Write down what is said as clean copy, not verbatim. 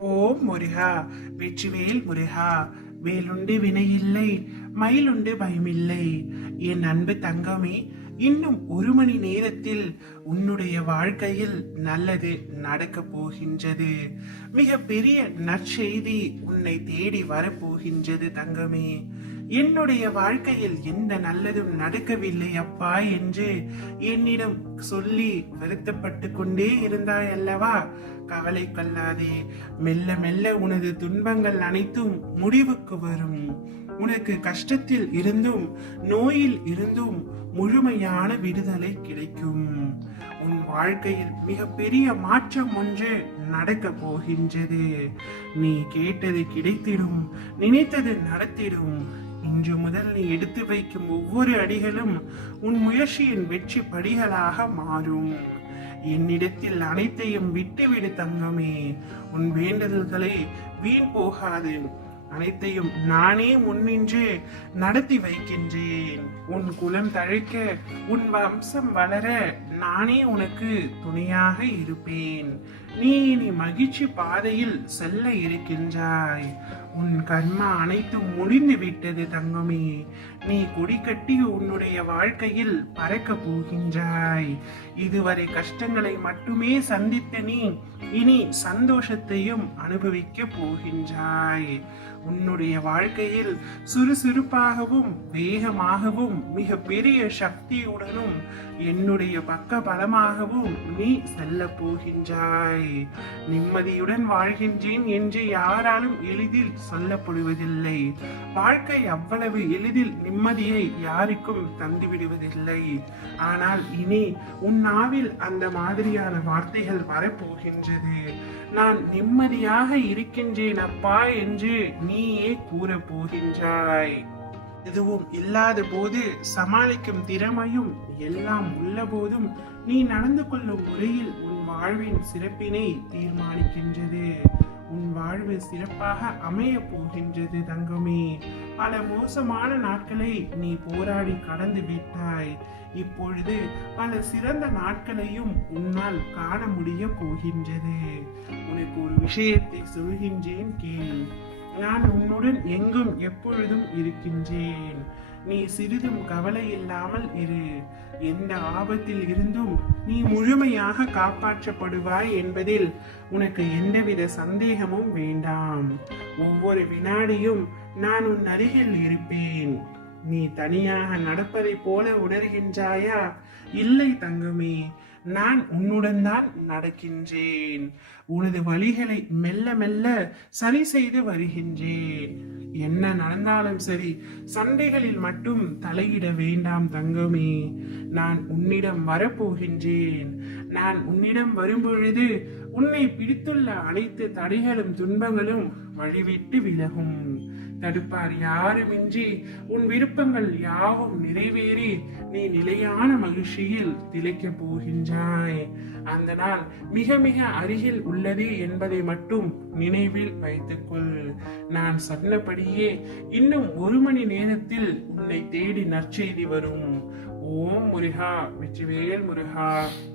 ஓம் முருகா, வெற்றிவேல் முருகா. வேலுண்டு வினையில்லை, மயிலுண்டு பயமில்லை. என் அன்பு தங்கமே, இன்னும் 1 மணி நேரத்தில் உன்னுடைய வாழ்க்கையில் நல்லது நடக்க போகின்றது. மிக பெரிய நற்செய்தி உன்னை தேடி வரப்போகின்றது தங்கமே. என்னுடைய வாழ்க்கையில் எந்த நல்லதும் நடக்கவில்லை அப்பா என்று என்னிடம் சொல்லி வருத்தப்பட்டு கொண்டே இருந்தாய் அல்லவா? கவலை கொள்ளாதே. மெல்ல மெல்ல உனது துன்பங்கள் அனைத்தும் முடிவுக்கு வரும். உனக்கு கஷ்டத்தில் இருந்தும் நோயில் இருந்தும் முழுமையான விடுதலை கிடைக்கும். உன் வாழ்க்கையில் மிக பெரிய மாற்றம் ஒன்று நடக்க போகின்றது. நீ கேட்டது கிடைத்திடும், நினைத்தது நடத்திடும். இன்று முதல் நீ எடுத்து வைக்கும் ஒவ்வொரு அடிகளும் உன் முயற்சியின் வெற்றி படிகளாக மாறும். என்னிடத்தில் அனைத்தையும் விட்டுவிடு தங்கமே. உன் வேண்டுதல்களை வீண் போகாது. அனைத்தையும் நானே முன்னின்று நடத்தி வைக்கின்றேன். உன் குலம் தழைக்க, உன் வம்சம் வளர நானே உனக்கு துணையாக இருப்பேன். நீ இனி மகிழ்ச்சி பாதையில் செல்ல இருக்கின்றாய். உன் கர்மா அனைத்தும் முடிந்து விட்டது தங்கமே. நீ கொடி கட்டி உன்னுடைய வாழ்க்கையில் பறக்க போகின்றாய். இதுவரை கஷ்டங்களை மட்டுமே சந்தித்த நீ இனி சந்தோஷத்தையும் அனுபவிக்க போகின்றாய். உன்னுடைய வாழ்க்கையில் சுறுசுறுப்பாகவும் வேகமாகவும் மிக பெரிய சக்தியுடனும் என்னுடைய பக்க பலமாகவும் நீ செல்ல போகின்றாய். நிம்மதியுடன் வாழ்கின்றேன் என்று யாராலும் எளிதில் சொல்லப்படுவதில்லை. வாழ்க்கை அவ்வளவு எளிதில் நிம்மதியை யாருக்கும் தந்துவிடுவதில்லை. ஆனால் இனி உன் நாவில் அந்த மாதிரியான வார்த்தைகள் வரப்போகின்றது. நான் நிம்மதியாக இருக்கின்றேன் அப்பா என்று நீயே கூற போகின்றாய். எதுவும் இல்லாத போது சமாளிக்கும் திறமையும் எல்லாம் உள்ள போதும் நீ நடந்து கொள்ளும் முறையில் உன் வாழ்வின் சிறப்பினை தீர்மானிக்கின்றது. உன் வாழ்வு சிறப்பாக அமைய போகின்றது தங்கமே. பல மோசமான நாட்களை நீ போராடி கடந்து விட்டாய். இப்பொழுது பல சிறந்த நாட்களையும் உன்னால் காண முடிய போகின்றது. உனக்கு ஒரு விஷயத்தை சொல்கின்றேன் கேள். நான் உன்னுடன் எங்கும் எப்பொழுதும் இருக்கின்றேன். நீ சிறிதும் கவலை இல்லாமல் இரு. எந்த ஆபத்தில் இருந்தும் நீ முழுமையாக காப்பாற்றப்படுவாய் என்பதில் உனக்கு எந்தவித சந்தேகமும் வேண்டாம். ஒவ்வொரு வினாடியும் நான் உன் அருகில் இருப்பேன். நீ தனியாக நடப்பதை போல உணர்கின்றாயா? இல்லை தங்கமே, நான் உன்னுடன் தான் நடக்கின்றேன். உனது வழிகளை மெல்ல மெல்ல சரி செய்து வருகின்றேன். என்ன நடந்தாலும் சரி, சண்டைகளில் மட்டும் தலையிட வேண்டாம் தங்கமே. நான் உன்னிடம் வரப்போகின்றேன். நான் உன்னிடம் வரும்பொழுது உன்னை பிடித்துள்ள அனைத்து தடைகளும் துன்பங்களும் வழிவிட்டு விலகும். தடுப்பார் யாருமின்றி உன் விருப்பங்கள் யாவும் நிறைவேறி நீ நிலையான மகிழ்ச்சியில் திளைக்க போகின்றாய். அந்த நாள் மிக மிக அருகில் உள்ளது என்பதை மட்டும் நினைவில் வைத்துக்கொள். நான் சொன்னபடியே இன்னும் 1 மணி நேரத்தில் உன்னை தேடி நற்செய்தி வரும். ஓம் முருகா, வெற்றிவேல் முருகா.